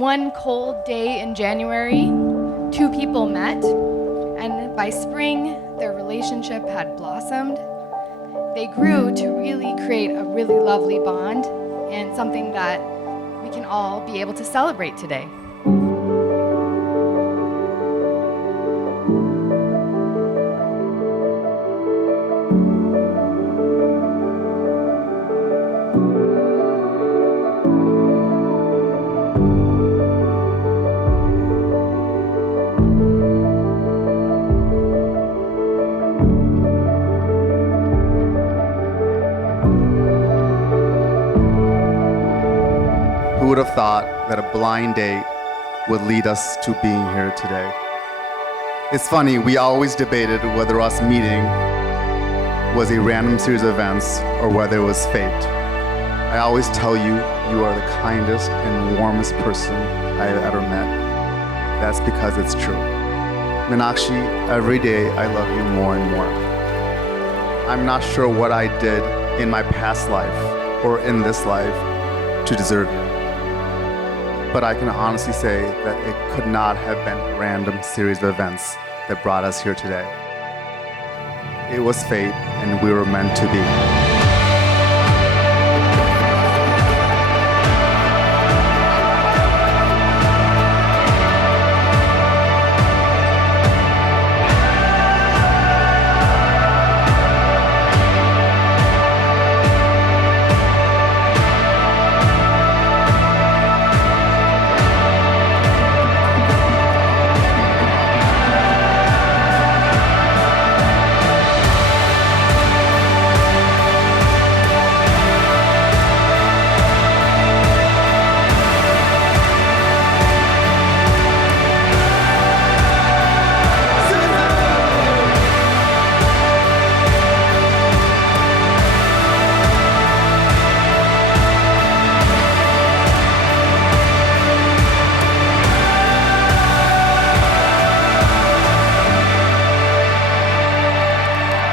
One cold day in January, two people met, and by spring, their relationship had blossomed. They grew to really create a really lovely bond and something that we can all be able to celebrate today. Who would have thought that a blind date would lead us to being here today? It's funny, we always debated whether us meeting was a random series of events or whether it was fate. I always tell you, you are the kindest and warmest person I have ever met. That's because it's true. Meenakshi, every day I love you more and more. I'm not sure what I did in my past life or in this life to deserve you. But I can honestly say that it could not have been a random series of events that brought us here today. It was fate, and we were meant to be.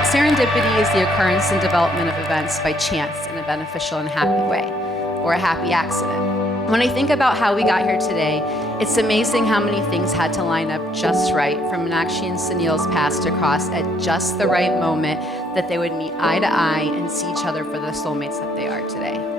Serendipity is the occurrence and development of events by chance in a beneficial and happy way, or a happy accident. When I think about how we got here today, it's amazing how many things had to line up just right, from Meenakshi and Sunil's paths to cross at just the right moment that they would meet eye to eye and see each other for the soulmates that they are today.